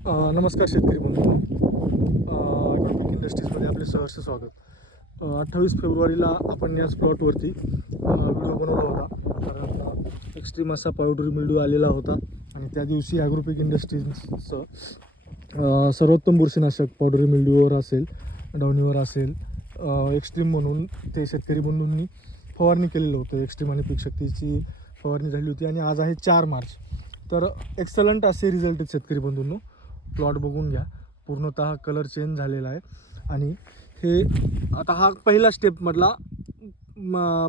नमस्कार शेतकरी बंधूंनो. अग्रोटेक इंडस्ट्रीजमध्ये आपले सहर्ष स्वागत. 28 फेब्रुवारीला आपण याच प्लॉटवरती व्हिडिओ बनवला होता, कारण एक्स्ट्रीम असा पावडरी मिल्ड्यू आलेला होता आणि त्या दिवशी ॲग्रोटेक इंडस्ट्रीजचं सर्वोत्तम बुरशीनाशक पावडरी मिल्ड्यूवर असेल, डाउनीवर असेल, एक्स्ट्रीम म्हणून ते शेतकरी बंधूंनी फवारणी केलेलं होतं. एक्स्ट्रीम आणि पीकशक्तीची फवारणी झाली होती आणि आज आहे 4 मार्च. तर एक्सलंट असे रिझल्ट आहेत शेतकरी बंधूंनो. प्लॉट बघून घ्या, पूर्णतः कलर चेंज झालेला आहे. आणि हे आता हा पहिला स्टेपमधला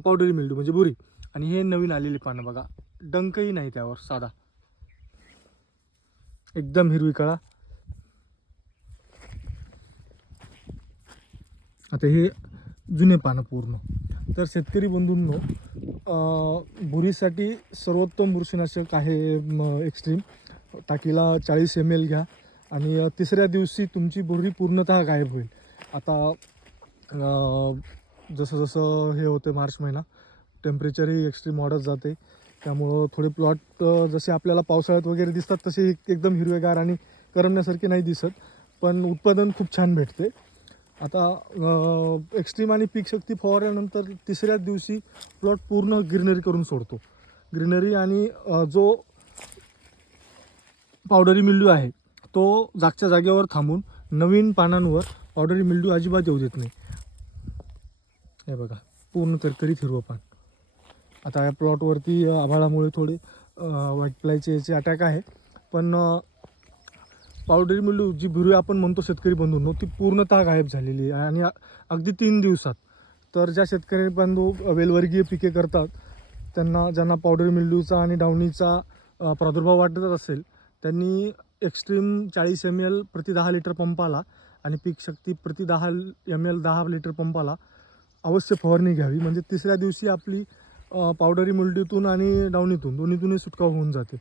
पावडरी मिल्ड्यू म्हणजे बुरी, आणि हे नवीन आलेली पानं बघा, डंकही नाही त्यावर, साधा एकदम हिरवी कळा. आता हे जुने पानं पूर्ण. तर शेतकरी बंधूंनो, बुरीसाठी सर्वोत्तम बुरशीनाशक आहे एक्स्ट्रीम. टाकीला 40 ml घ्या आणि तिसऱ्या दिवशी तुमची बुरी पूर्णतः गायब होईल. आता जसं जसं हे होते मार्च महिना, टेम्परेचरही एक्स्ट्रीम वाढत जाते, त्यामुळं थोडे प्लॉट जसे आपल्याला पावसाळ्यात वगैरे दिसतात तसे एकदम हिरवेगार आणि करमण्यासारखे नाही दिसत, पण उत्पादन खूप छान भेटते. आता एक्स्ट्रीम आणि पीकशक्ती फवारल्यानंतर तिसऱ्याच दिवशी प्लॉट पूर्ण ग्रीनरी करून सोडतो. ग्रीनरी आणि जो पावडरी मिल्ड्यू आहे तो जागच्या जागेवर थांबून नवीन पानांवर पावडरी मिल्ड्यू अजिबात येऊ देत नाही. हे बघा, पूर्ण करकरीत हिरवं पान. आता या प्लॉटवरती आभाळामुळे थोडे व्हाईट फ्लायचे याचे अटॅक आहे, पण पावडरी मिल्ड्यू जी बुरी आपण म्हणतो शेतकरी बंधूंनो, ती पूर्णतः गायब झालेली आहे आणि अगदी 3 दिवसात. तर ज्या शेतकरी बंधू वेलवर्गीय पिके करतात, ज्यांना पावडरी मिल्ड्यूचा आणि डाउनीचा प्रादुर्भाव वाटत असेल, त्यांनी एक्स्ट्रीम 40 ml प्रति 10 लिटर पंपाला आणि पीकशक्ती प्रति 10 ml 10 लिटर पंपाला अवश्य फवारणी घ्यावी. म्हणजे तिसऱ्या दिवशी आपली पावडरी मिल्ड्यूतून आणि दोन्हीतूनही सुटका होऊन जाते.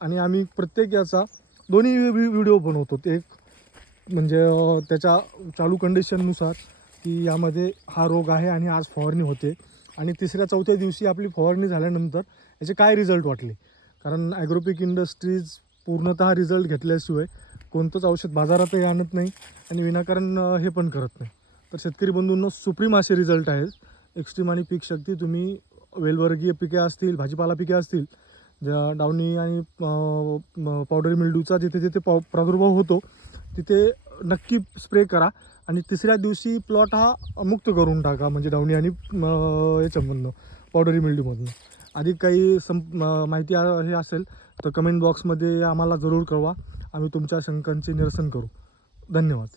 आणि आम्ही प्रत्येक याचा दोन्ही व्हिडिओ बनवतो. एक म्हणजे त्याच्या चालू कंडिशननुसार की यामध्ये हा रोग आहे आणि आज फवारणी होते, आणि तिसऱ्या चौथ्या दिवशी आपली फवारणी झाल्यानंतर याचे काय रिझल्ट वाटले. कारण ॲग्रोटेक इंडस्ट्रीज पूर्णतः रिझल्ट घेतल्याशिवाय कोणतंच औषध बाजारातही आणत नाही आणि विनाकारण हे पण करत नाही. तर शेतकरी बंधूंनो, सुप्रीम असे रिझल्ट आहेत एक्स्ट्रीम आणि पीकशक्ती. तुम्ही वेलवर्गीय पिके असतील, भाजीपाला पिके असतील, ज्या डाउनी आणि पावडरी मिल्ड्यूचा जिथे जिथे प्रादुर्भाव होतो तिथे नक्की स्प्रे करा आणि तिसऱ्या दिवशी प्लॉट हा मुक्त करून टाका, म्हणजे डाउनी आणि याच्यामधनं पावडरी मिल्ड्यूमधनं. अधिक काही माहिती हे असेल तर कमेंट बॉक्समध्ये आम्हाला जरूर कळवा, आम्ही तुमच्या शंकांचे निरसन करू. धन्यवाद.